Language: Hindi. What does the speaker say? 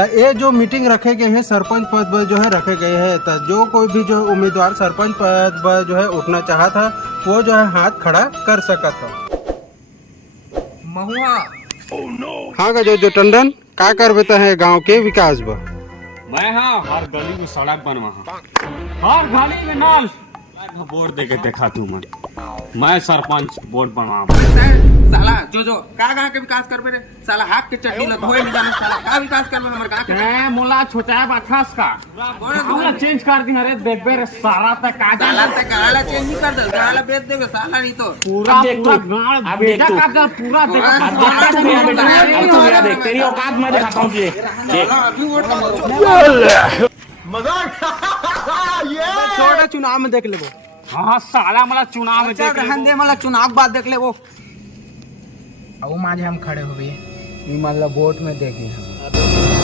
तो ये जो मीटिंग रखे गए हैं सरपंच पद पर जो है रखे गए हैं, तो जो कोई भी जो उम्मीदवार सरपंच पद पर जो है उठना चाहा था वो जो है हाथ खड़ा कर सका था। महुआ हाँ का जो टंडन का कर बेता है गांव के विकास बा। मैं हाँ हर गली में सड़क बनवा हर गली में नाल बोर्ड दे के देखा तू मैं सरपंच बोर्ड बनवा साला जो का के विकास करबे रे साला हाथ के चट्टी लग होए नहीं जाने साला का विकास करबे हमर का के मोला छोटा बाठास का हमरा चेंज कर दी अरे देखबे रे सारा तक का साला तक काला चेंज नहीं कर दे साला बेच देबे साला नहीं तो पूरा पूरा बेटा का पूरा देख देख तेरी औकात मैं दिखाता हूं मजाक ये छोटा चुनाव में देख लेबो। हां साला मला चुनाव में देख दे मला चुनाव बाद देख लेबो। अब माजे हम खड़े हो गए ई मतलब वोट में देखे हम